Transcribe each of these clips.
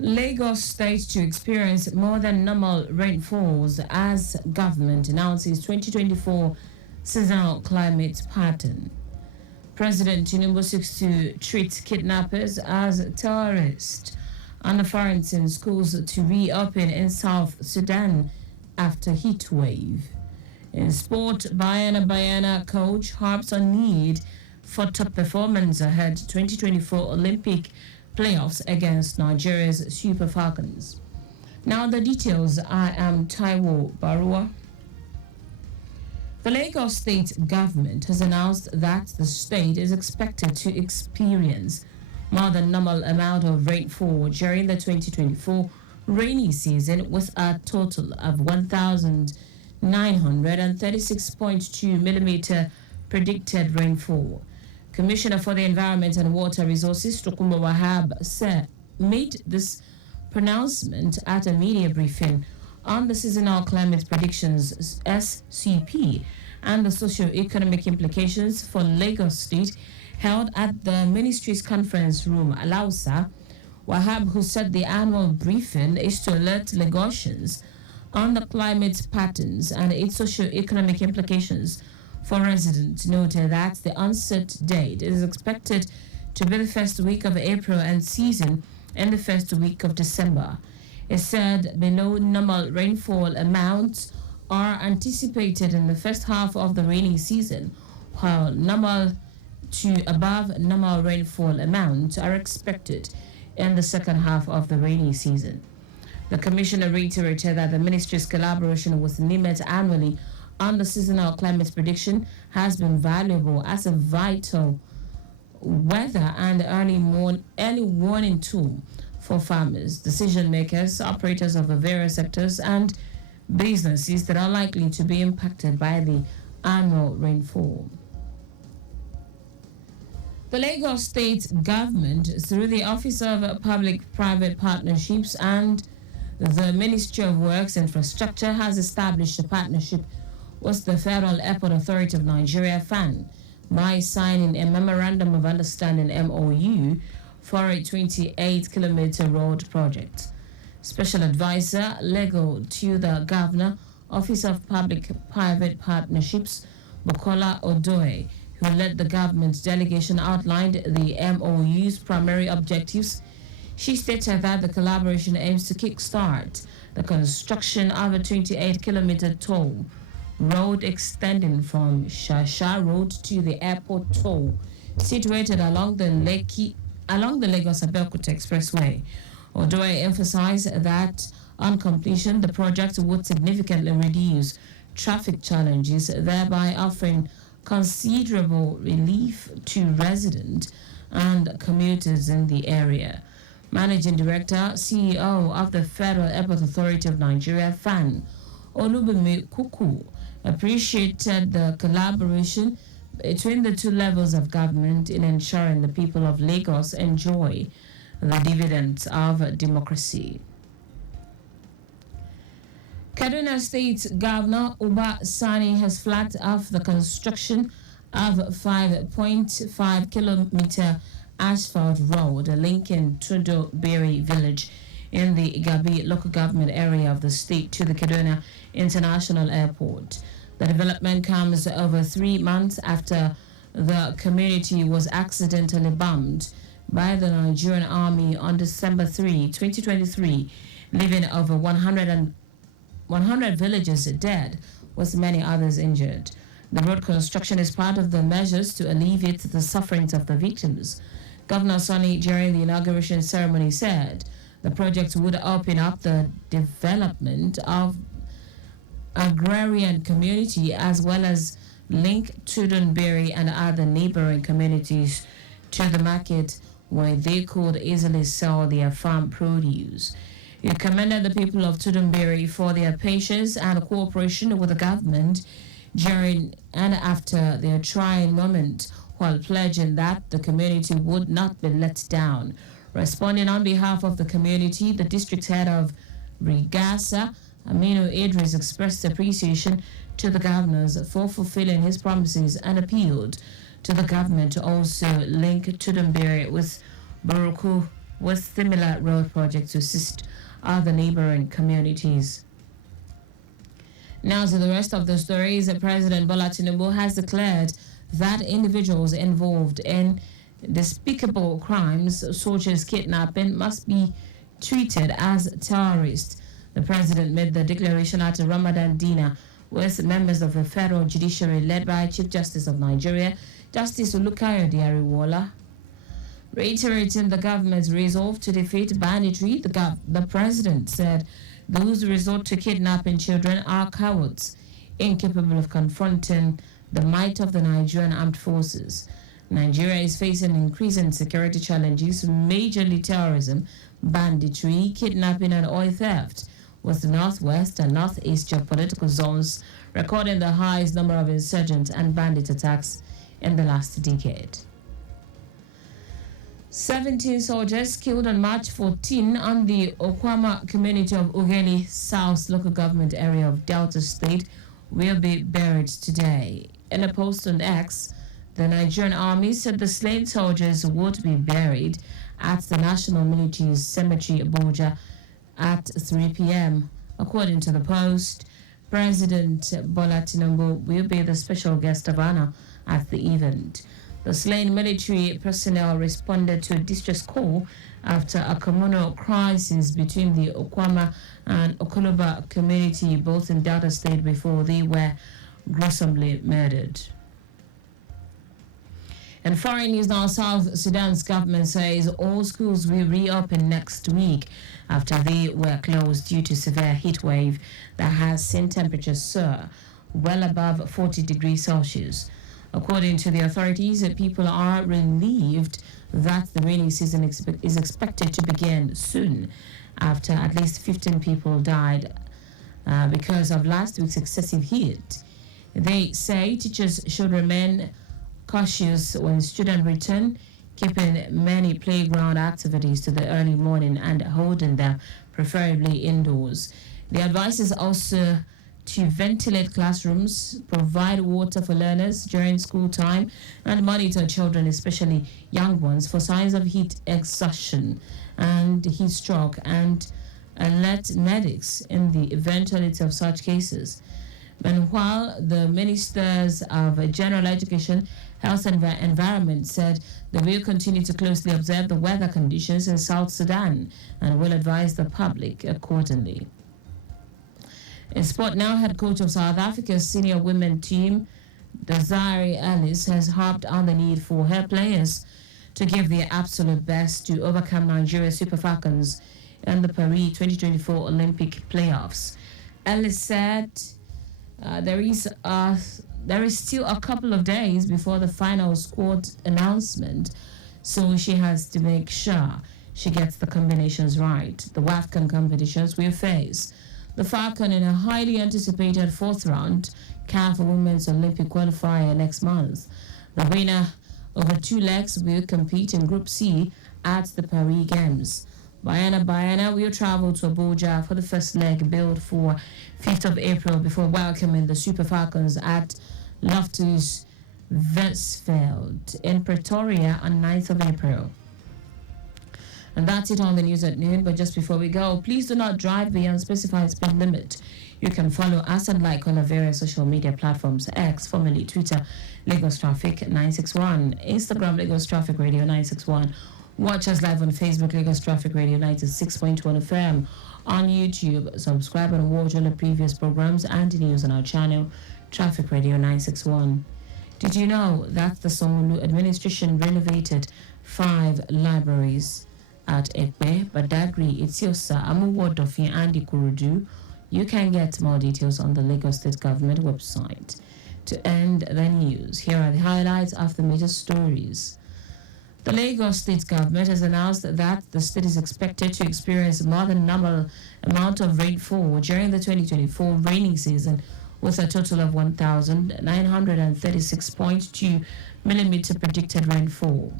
Lagos State to experience more than normal rainfalls as government announces 2024 seasonal climate pattern. President Tinubu seeks to treat kidnappers as terrorists. And the foreign schools to reopen in South Sudan after heat wave. In sport, Bayana coach harps on need for top performance ahead 2024 Olympic playoffs against Nigeria's Super Falcons. Now the details. I am Taiwo Baruwa. The Lagos state government has announced that the state is expected to experience more than normal amount of rainfall during the 2024 rainy season with a total of 1,936.2 millimeter predicted rainfall. Commissioner for the Environment and Water Resources, Taiwo Baruwa, made this pronouncement at a media briefing on the Seasonal Climate Predictions SCP and the socio-economic implications for Lagos State held at the ministry's conference room, Alausa. Wahab, who said the annual briefing is to alert Lagosians on the climate patterns and its socio-economic implications for residents, noted that the onset date is expected to be the first week of April and season in the first week of December. It said below normal rainfall amounts are anticipated in the first half of the rainy season, while normal to above normal rainfall amounts are expected in the second half of the rainy season. The commissioner reiterated that the ministry's collaboration with NIMET annually on the seasonal climate prediction has been valuable as a vital weather and early warning tool for farmers, decision makers, operators of the various sectors, and businesses that are likely to be impacted by the annual rainfall. The Lagos State government, through the Office of Public-Private Partnerships and the Ministry of Works Infrastructure, has established a partnership with the Federal Airport Authority of Nigeria (FAN) by signing a Memorandum of Understanding (MOU) for a 28-kilometer road project. Special Advisor Legal to the Governor, Office of Public-Private Partnerships, Bukola Odoye, who led the government delegation, outlined the MOU's primary objectives. She stated that the collaboration aims to kickstart the construction of a 28-kilometer toll road extending from Shasha Road to the airport toll, situated along the Lagos-Abeokuta Expressway. Odoye emphasized that on completion, the project would significantly reduce traffic challenges, thereby offering considerable relief to residents and commuters in the area. Managing Director, CEO of the Federal Airport Authority of Nigeria (FAN), Olubunmi Kuku, appreciated the collaboration between the two levels of government in ensuring the people of Lagos enjoy the dividends of democracy. Kaduna State Governor Uba Sani has flagged off the construction of 5.5 kilometer asphalt road linking Tudunbiri village in the Igabi local government area of the state to the Kaduna International Airport. The development comes over 3 months after the community was accidentally bombed by the Nigerian Army on December 3, 2023, leaving over 100 villages dead, with many others injured. The road construction is part of the measures to alleviate the sufferings of the victims. Governor Sani, during the inauguration ceremony, said the project would open up the development of agrarian community as well as link Tudunbiri and other neighboring communities to the market where they could easily sell their farm produce. He commended the people of Tudunbiri for their patience and cooperation with the government during and after their trying moment, while pledging that the community would not be let down. Responding on behalf of the community, the district head of Rigasa, Aminu Idris, expressed appreciation to the governors for fulfilling his promises and appealed to the government to also link Tudunbiri with Buruku with similar road projects to assist other neighboring communities. Now to the rest of the stories. President Bola Tinubu has declared that individuals involved in despicable crimes such as kidnapping must be treated as terrorists. The president made the declaration at a Ramadan dinner with members of the federal judiciary led by Chief Justice of Nigeria, Justice Olukayode Ariwola. Reiterating the government's resolve to defeat banditry, the president said those who resort to kidnapping children are cowards, incapable of confronting the might of the Nigerian armed forces. Nigeria is facing increasing security challenges, majorly terrorism, banditry, kidnapping, and oil theft, with the northwest and northeast geopolitical zones recording the highest number of insurgent and bandit attacks in the last decade. 17 soldiers killed on March 14 on the Okwama community of Ughelli South local government area of Delta State will be buried today. In a post on X, the Nigerian Army said the slain soldiers would be buried at the National Military Cemetery, Abuja, at 3 p.m. According to the post, President Bola Tinubu will be the special guest of honor at the event. The slain military personnel responded to a distress call after a communal crisis between the Okwama and Okoloba community, both in Delta State, before they were gruesomely murdered. In foreign news now, South Sudan's government says all schools will reopen next week after they were closed due to severe heat wave that has seen temperatures soar well above 40 degrees Celsius. According to the authorities, people are relieved that the rainy season is expected to begin soon after at least 15 people died because of last week's excessive heat. They say teachers should remain cautious when students return, keeping many playground activities to the early morning and holding them preferably indoors. The advice is also to ventilate classrooms, provide water for learners during school time, and monitor children, especially young ones, for signs of heat exhaustion and heat stroke, and alert medics in the eventuality of such cases. And while the ministers of General Education, Health and Environment said they will continue to closely observe the weather conditions in South Sudan and will advise the public accordingly. In sport now, head coach of South Africa's senior women team, Desiree Ellis, has harped on the need for her players to give their absolute best to overcome Nigeria's Super Falcons in the Paris 2024 Olympic playoffs. Ellis said there is still a couple of days before the final squad announcement, so she has to make sure she gets the combinations right. The WAFCON competitions will face the Falcon in a highly anticipated fourth round CAF Women's Olympic qualifier next month. The winner over two legs will compete in Group C at the Paris Games. Bayana will travel to Abuja for the first leg billed for 5th of April before welcoming the Super Falcons at Loftus Versfeld in Pretoria on 9th of April. And that's it on the news at noon. But just before we go, please do not drive beyond specified speed limit. You can follow us and like on our various social media platforms: X, formerly Twitter, Lagos Traffic 961, Instagram, Lagos Traffic Radio 961. Watch us live on Facebook, Lagos Traffic Radio 96.1 FM. On YouTube, subscribe and watch all the previous programs and news on our channel, Traffic Radio 961. Did you know that the Sanwo-Olu administration renovated 5 libraries at Ekpe, Badagry, Itiosa, Amuwo-Odofin, and Ikorodu? You can get more details on the Lagos State Government website. To end the news, here are the highlights of the major stories. The Lagos State Government has announced that the state is expected to experience more than normal amount of rainfall during the 2024 rainy season, with a total of 1,936.2 millimeter predicted rainfall.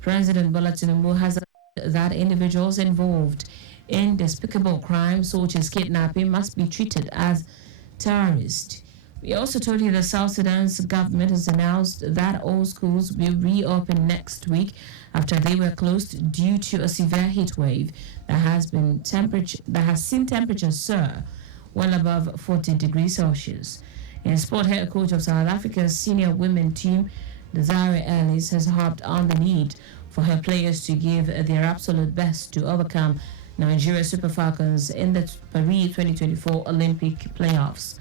President Bola Tinubu has said that individuals involved in despicable crimes such as kidnapping must be treated as terrorists. We also told you the South Sudan's government has announced that all schools will reopen next week after they were closed due to a severe heat wave that has seen temperatures soar well above 40 degrees Celsius. In sport, head coach of South Africa's senior women team, Desiree Ellis, has harped on the need for her players to give their absolute best to overcome Nigeria Super Falcons in the Paris 2024 Olympic playoffs.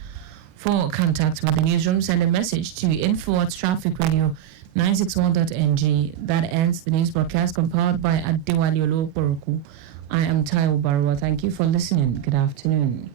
For contact with the newsroom, send a message to info@trafficradio961.ng. That ends the news broadcast compiled by Adewale Oloporoku. I am Taiwo Baruwa. Thank you for listening. Good afternoon.